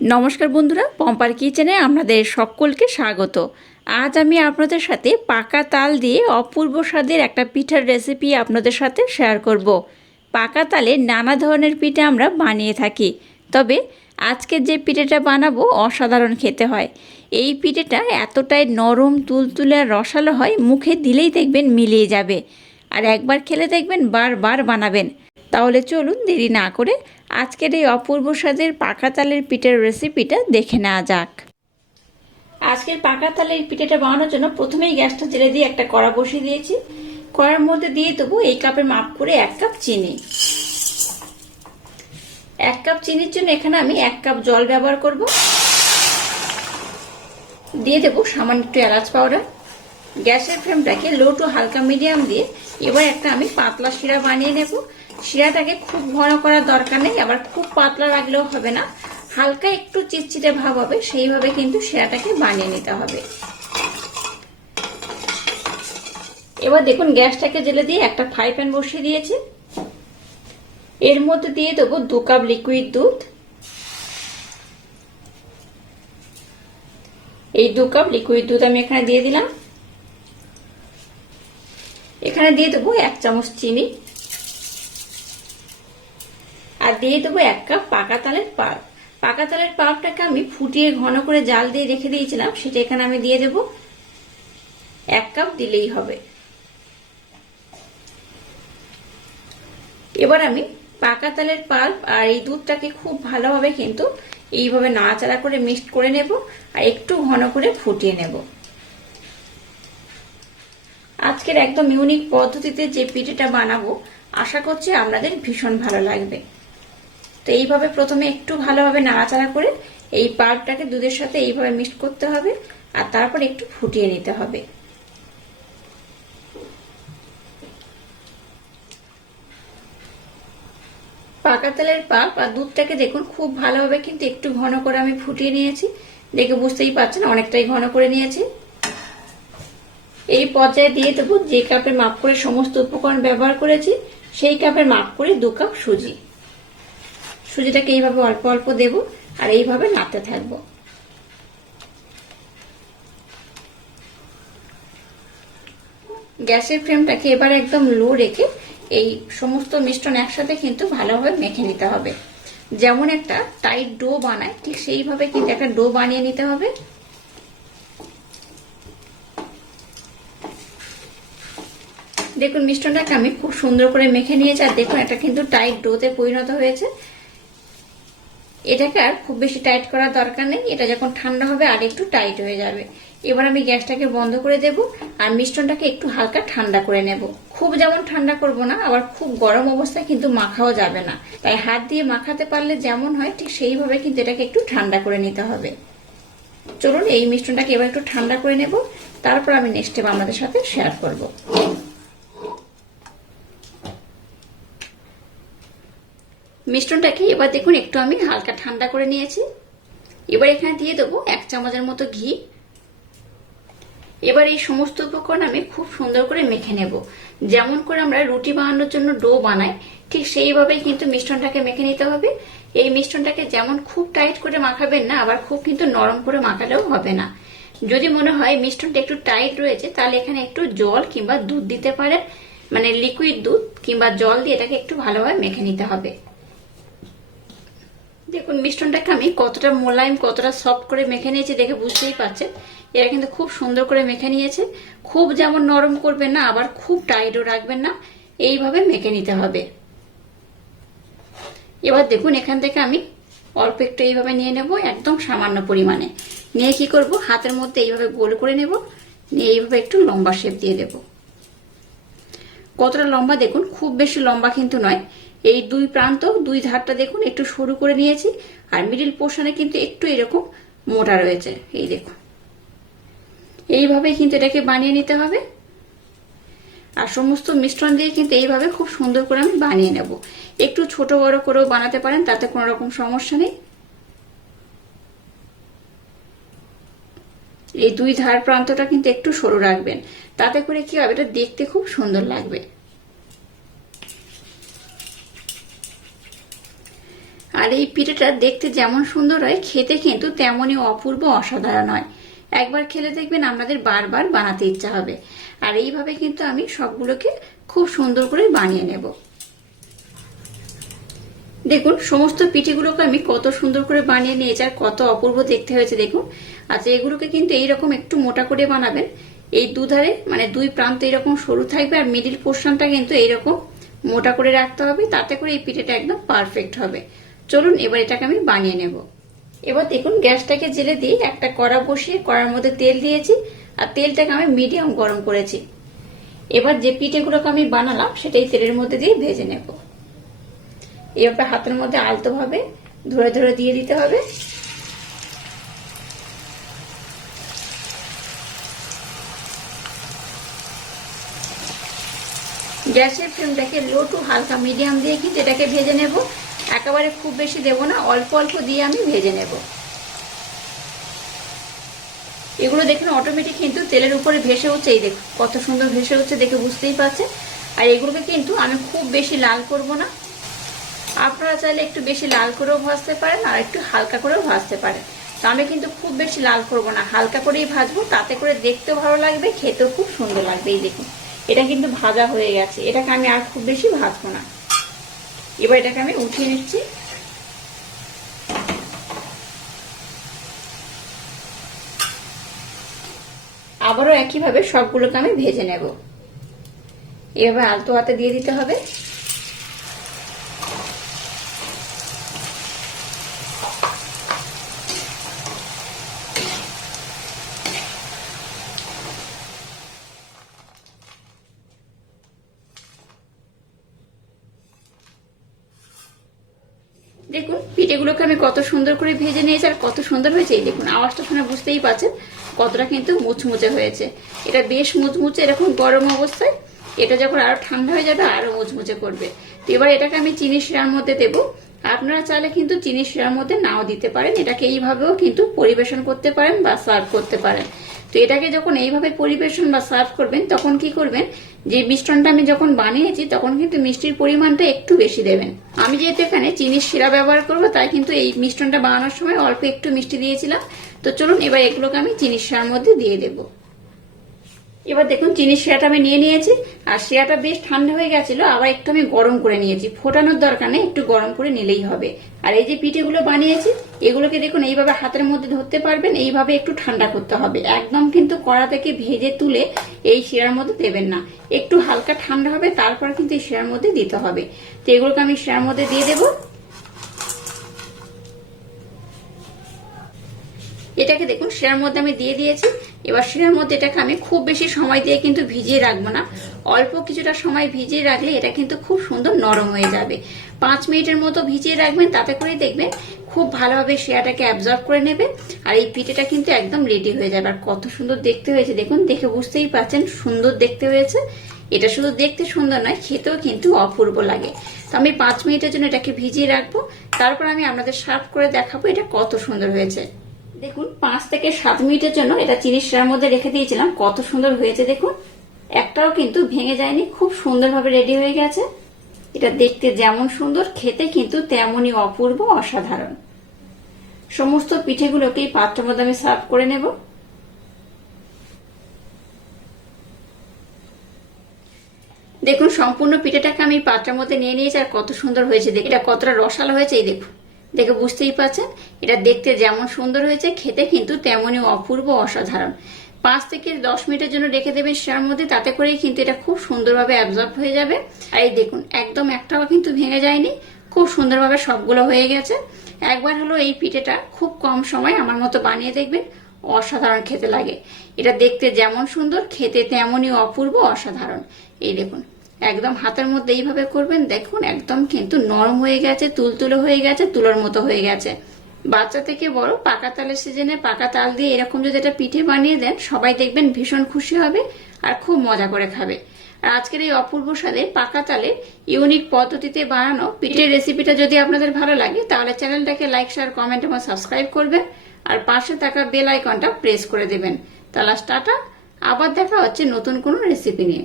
নমস্কার বন্ধুরা, পম্পার কিচেনে আপনাদের সকলকে স্বাগত। আজ আমি আপনাদের সাথে পাকা তাল দিয়ে অপূর্ব স্বাদের একটা পিঠার রেসিপি আপনাদের সাথে শেয়ার করব। পাকা তালে নানা ধরনের পিঠা আমরা বানিয়ে থাকি, তবে আজকে যে পিঠেটা বানাবো অসাধারণ খেতে হয়। এই পিঠেটা এতটাই নরম, তুলতুলে আর রসালো হয়, মুখে দিলেই দেখবেন মিলিয়ে যাবে। আর একবার খেলে দেখবেন বারবার বানাবেন। তাহলে চলুন দেরি না করে আজকের এই অপূর্ব স্বাদের পাকা তালের পিঠের রেসিপিটা দেখে নেওয়া যাক। আজকের পাকা তালের পিঠেটা বানানোর জন্য প্রথমেই গ্যাসটা জেলে দিয়ে একটা কড়া বসিয়ে দিয়েছি। কড়ার মধ্যে দিয়ে দেবো এই কাপের মাপ করে এক কাপ চিনি। এক কাপ চিনির জন্য এখানে আমি এক কাপ জল ব্যবহার করব। দিয়ে দেবো সামান্য একটু এলাচ পাউডার। গ্যাসের ফ্লেমটাকে লো টু হালকা মিডিয়াম দিয়ে এবার একটা আমি পাতলা শিরা বানিয়ে নেব। শিরাটাকে খুব ঘন করার দরকার নেই, আবার খুব পাতলা রাখলেও হবে না। হালকা একটু চিটচিটে ভাব হবে, সেইভাবে কিন্তু শিরাটাকে বানিয়ে নিতে হবে। এবার দেখুন, গ্যাসটাকে জেলে দিয়ে একটা ফ্রাই প্যান বসিয়ে দিয়েছি। এর মধ্যে দিয়ে দেবো দু কাপ লিকুইড দুধ। এই দু কাপ লিকুইড দুধ আমি এখানে দিয়ে দিলাম। এখানে দিয়ে দেবো এক চামচ চিনি। দিয়ে দেবো এক কাপ পাকা তালের পাল্প পাকা তালের পাল্পটাকে আমি ফুটিয়ে ঘন করে জাল দিয়ে রেখে দিয়েছিলাম, সেটা এখানে আমি দিয়ে দেব। এক কাপ দিলেই হবে। এবার আমি পাকা তালের পাল্প আর এই দুধটাকে খুব ভালোভাবে কিন্তু এইভাবে নাড়াচাড়া করে মিক্সড করে নেব আর একটু ঘন করে ফুটিয়ে নেব। আজকের একদম ইউনিক পদ্ধতিতে যে পিঠেটা বানাবো, আশা করছি আপনাদের ভীষণ ভালো লাগবে। তো এইভাবে প্রথমে একটু ভালোভাবে নাড়াচাড়া করে এই পাল্পটাকে দুধের সাথে এইভাবে মিক্স করতে হবে আর তারপর একটু ফুটিয়ে নিতে হবে। পাকা তেলের পাল্প আর দুধটাকে দেখুন, খুব ভালোভাবে কিন্তু একটু ঘন করে আমি ফুটিয়ে নিয়েছি। দেখে বুঝতেই পারছেন অনেকটাই ঘন করে নিয়েছি। এই পর্যায়ে দিয়ে দেবো যে কাপের মাপ করে সমস্ত উপকরণ ব্যবহার করেছি, সেই কাপের মাপ করে দু কাপ সুজি। সুজিটাকে এইভাবে অল্প অল্প দেব আর এইভাবে নাড়তে থাকব। গ্যাসের ফ্লেমটাকে এবার একদম লো রেখে এই সমস্ত মিশ্রণ একসাথে কিন্তু ভালোভাবে মেখে নিতে হবে। যেমন একটা টাইট ডো বানায়, ঠিক সেইভাবে কিন্তু একটা ডো বানিয়ে নিতে হবে। দেখুন, মিশ্রণটাকে আমি খুব সুন্দর করে মেখে নিয়েছি, আর দেখুন এটা কিন্তু টাইট ডোতে পরিণত হয়েছে। এটাকে আর খুব বেশি টাইট করার দরকার নেই। এটা যখন ঠান্ডা হবে আর একটু টাইট হয়ে যাবে। এবার আমি গ্যাসটাকে বন্ধ করে দেব আর মিশ্রণটাকে একটু হালকা ঠান্ডা করে নেব। খুব যেমন ঠান্ডা করব না, আবার খুব গরম অবস্থায় কিন্তু মাখাও যাবে না। তাই হাত দিয়ে মাখাতে পারলে যেমন হয়, ঠিক সেইভাবে কিন্তু এটাকে একটু ঠান্ডা করে নিতে হবে। চলুন এই মিশ্রণটাকে এবার একটু ঠান্ডা করে নেব। তারপর আমি নেক্সট স্টেপ আমাদের সাথে শেয়ার করব। মিশ্রণটাকে এবার দেখুন, একটু আমি হালকা ঠান্ডা করে নিয়েছি। এবার এখানে দিয়ে দেবো এক চামচের মতো ঘি। এবার এই সমস্ত উপকরণ আমি খুব সুন্দর করে মেখে নেব। যেমন করে আমরা রুটি বানানোর জন্য ডো বানাই, ঠিক সেইভাবেই কিন্তু মিশ্রণটাকে মেখে নিতে হবে। এই মিশ্রণটাকে যেমন খুব টাইট করে মাখাবেন না, আবার খুব কিন্তু নরম করে মাখালেও হবে না। যদি মনে হয় মিশ্রণটা একটু টাইট রয়েছে, তাহলে এখানে একটু জল কিংবা দুধ দিতে পারেন। মানে লিকুইড দুধ কিংবা জল দিয়ে এটাকে একটু ভালোভাবে মেখে নিতে হবে। দেখুন মিষ্টনটাকে আমি কতটা মোলায়েম, কতটা সফট করে মেখে নিয়েছি দেখে বুঝতেই পারছেন। এরা কিন্তু খুব সুন্দর করে মেখে নিয়েছে। খুব যেমন নরম করবেন না, আবার খুব টাইটও রাখবেন না। এইভাবে মেখে নিতে হবে। এবার দেখুন, এখান থেকে আমি অল্প একটু এইভাবে নিয়ে নেব, একদম সামান্য পরিমাণে। নিয়ে কি করব? হাতের মধ্যে এইভাবে গোল করে নেব। নিয়ে এইভাবে একটু লম্বা শেপ দিয়ে দেব। কতটা লম্বা? দেখুন, খুব বেশি লম্বা কিন্তু নয়। এই দুই প্রান্ত, দুই ধারটা দেখুন, একটু সরু করে নিয়েছি, আর মিডিল পোর্শনে কিন্তু একটু এরকম মোটা রয়েছে। এই দেখুন। এইভাবে কিন্তু এটাকে বানিয়ে নিতে হবে। আর সমস্ত মিশ্রণ দিয়ে কিন্তু এইভাবে খুব সুন্দর করে আমি বানিয়ে নেব। একটু ছোট বড় করেও বানাতে পারেন, তাতে কোনো রকম সমস্যা নেই। এই দুই ধার প্রান্তটা কিন্তু একটু সরু রাখবেন। তাতে করে কি হবে, এটা দেখতে খুব সুন্দর লাগবে। আর এই পিঠেটা দেখতে যেমন সুন্দর হয়, খেতে কিন্তু তেমনই অপূর্ব অসাধারণ হয়। একবার খেলে দেখবেন আপনাদের বারবার বানাতে ইচ্ছা হবে। আর এইভাবে কিন্তু আমি সবগুলোকে খুব সুন্দর করে বানিয়ে নেব। দেখুন, সমস্ত পিঠেগুলোকে আমি কত সুন্দর করে বানিয়ে নিয়েছি আর কত অপূর্ব দেখতে হয়েছে, দেখুন। আচ্ছা এগুলোকে কিন্তু এইরকম একটু মোটা করে বানাবেন। এই দুধারে মানে দুই প্রান্ত এরকম সরু থাকবে আর মিডিল পোর্শনটা কিন্তু এইরকম মোটা করে রাখতে হবে। তাতে করে এই পিঠেটা একদম পারফেক্ট হবে। চলুন এবার এটাকে আমি বানিয়ে নেব। এবার দেখুন গ্যাসটাকে জেলে দিয়ে একটা কড়া বসিয়ে কড়ার মধ্যে তেল দিয়েছি আর তেলটাকে আমি মিডিয়াম গরম করেছি। এবার যে পিঠেগুলোকে আমি বানালাম সেটা এই তেলের মধ্যে দিয়ে ভেজে নেব। এভাবে হাতের মধ্যে আলতোভাবে ধরে ধরে দিয়ে দিতে হবে। গ্যাসের ফ্লেমটাকে লো টু হালকা মিডিয়াম দিয়ে কিন্তু এটাকে ভেজে নেব। একেবারে খুব বেশি দেব না, অল্প অল্প দিয়ে আমি ভেজে নেব। এগুলো দেখুন অটোমেটিক কিন্তু তেলের উপরে ভেসে হচ্ছে এই দেখুন কত সুন্দর ভেসে হচ্ছে দেখে বুঝতেই পারছেন। আর এগুলোকে কিন্তু আমি খুব বেশি লাল করব না। আপনারা চাইলে একটু বেশি লাল করেও ভাজতে পারেন আর একটু হালকা করেও ভাজতে পারেন। তো আমি কিন্তু খুব বেশি লাল করব না, হালকা করেই ভাজবো, তাতে করে দেখতেও ভালো লাগবে, খেতেও খুব সুন্দর লাগবে, এই দেখুন। এটা কিন্তু ভাজা হয়ে গেছে, এটাকে আমি আর খুব বেশি ভাজবো না। এবার এটাকে আমি উঠিয়ে নিচ্ছি। আবারও একইভাবে সবগুলোকে আমি ভেজে নেব। এভাবে আলতো হাতে দিয়ে দিতে হবে দেখুন পিঠেগুলোকে আমি কত সুন্দর করে ভেজে নিয়েছি আর কত সুন্দর হয়েছে। এই দেখুন, আওয়াজটা শুনে বুঝতেই পারছেন কতটা কিন্তু মুচমুচে হয়েছে। এটা বেশ মুচমুচে, এরকম গরম অবস্থায় এটা যখন আরও ঠান্ডা হয়ে যাবে, আরও মুচমুচে করবে। তো এবার এটাকে আমি চিনি শিরার মধ্যে দেব। আপনারা চাইলে কিন্তু চিনি শিরার মধ্যে নাও দিতে পারেন। এটাকে এইভাবেও কিন্তু পরিবেশন করতে পারেন বা সার্ভ করতে পারেন। তো এটাকে যখন এইভাবে পরিবেশন বা সার্ভ করবেন, তখন কি করবেন? যে মিষ্টনটা আমি যখন বানিয়েছি, তখন কিন্তু মিষ্টির পরিমাণটা একটু বেশি দেবেন। আমি যেহেতু এখানে চিনির শিরা ব্যবহার করব, তাই কিন্তু এই মিষ্টনটা বানানোর সময় অল্প একটু মিষ্টি দিয়েছিলাম। তো চলুন এবার এগুলোকে আমি চিনির শিরার মধ্যে দিয়ে দেবো। এবার দেখুন চিনির শিরাটা আমি নিয়ে নিয়েছি, আর শিরাটা বেশ ঠান্ডা হয়ে গেছিল, আবার একটু আমি গরম করে নিয়েছি। ফোটানোর দরকার নেই, একটু গরম করে নিলেই হবে। আর এই যে পিঠেগুলো বানিয়েছি, এগুলোকে দেখুন, এইভাবে হাতের মধ্যে ধরতে পারবেন, এইভাবে একটু ঠান্ডা করতে হবে। একদম কিন্তু কড়া থেকে ভেজে তুলে এই শিরার মধ্যে দেবেন না। একটু হালকা ঠান্ডা হবে, তারপর কিন্তু এই শিরার মধ্যে দিতে হবে। তো এগুলোকে আমি শিরার মধ্যে দিয়ে দেবো। এটাকে দেখুন, শিরার মধ্যে আমি দিয়ে দিয়েছি। এবার শিরার মধ্যে এটাকে আমি খুব বেশি সময় দিয়ে কিন্তু ভিজিয়ে রাখব না। অল্প কিছুটা সময় ভিজিয়ে রাখলে এটা কিন্তু খুব সুন্দর নরম হয়ে যাবে। পাঁচ মিনিটের মতো ভিজিয়ে রাখবেন, তাতে করে দেখবেন খুব ভালোভাবে শিরাটাকে অ্যাবজর্ব করে নেবে আর এই পিঠেটা কিন্তু একদম রেডি হয়ে যাবে। আর কত সুন্দর দেখতে হয়েছে, দেখুন, দেখে বুঝতেই পারছেন, সুন্দর দেখতে হয়েছে। এটা শুধু দেখতে সুন্দর নয়, খেতেও কিন্তু অপূর্ব লাগে। তো আমি পাঁচ মিনিটের জন্য এটাকে ভিজিয়ে রাখব। তারপর আমি আপনাদের সার্ভ করে দেখাবো এটা কত সুন্দর হয়েছে। দেখুন, পাঁচ থেকে সাত মিনিটের জন্য এটা চিনি শিরার মধ্যে রেখে দিয়েছিলাম। কত সুন্দর হয়েছে, দেখুন। একটাও কিন্তু ভেঙে যায়নি, খুব সুন্দরভাবে রেডি হয়ে গেছে। এটা দেখতে যেমন সুন্দর, খেতে কিন্তু তেমনই অপূর্ব, অসাধারণ। সমস্ত পিঠেগুলোকে এই পাত্রের মধ্যে আমি সার্ভ করে নেব। দেখুন, সম্পূর্ণ পিঠেটাকে আমি পাত্রের মধ্যে নিয়ে নিয়েছি, আর কত সুন্দর হয়েছে এটা কতটা রসালো হয়েছে, এই দেখুন। দেখে বুঝতেই পারছেন? এটা দেখতে যেমন সুন্দর হয়েছে, খেতে কিন্তু তেমনই অপূর্ব অসাধারণ। পাঁচ থেকে দশ মিনিটের জন্য রেখে দেবেন সেটার মধ্যে, তাতে করেই কিন্তু এটা খুব সুন্দরভাবে অ্যাবজর্ব হয়ে যাবে। আর এই দেখুন, একদম একটাও কিন্তু ভেঙে যায়নি, খুব সুন্দরভাবে সবগুলো হয়ে গেছে। একবার হলো এই পিঠেটা খুব কম সময় আমার মতো বানিয়ে দেখবেন, অসাধারণ খেতে লাগে। এটা দেখতে যেমন সুন্দর, খেতে তেমনই অপূর্ব অসাধারণ। এই দেখুন একদম হাতের মধ্যে এইভাবে করবেন, দেখুন, একদম কিন্তু নরম হয়ে গেছে, তুলতুলে হয়ে গেছে, তুলোর মতো হয়ে গেছে। বাচ্চা থেকে বড়, পাকা তালের সিজনে পাকা তাল দিয়ে এরকম যদি একটা পিঠে বানিয়ে দেন, সবাই দেখবেন ভীষণ খুশি হবে আর খুব মজা করে খাবে। আর আজকের এই অপূর্ব স্বাদে পাকা তালের ইউনিক পদ্ধতিতে বানানো পিঠের রেসিপিটা যদি আপনাদের ভালো লাগে, তাহলে চ্যানেলটাকে লাইক শেয়ার কমেন্ট এবং সাবস্ক্রাইব করবেন আর পাশে থাকা বেল আইকনটা প্রেস করে দেবেন। তাহলে টাটা, আবার দেখা হচ্ছে নতুন কোনো রেসিপি নিয়ে।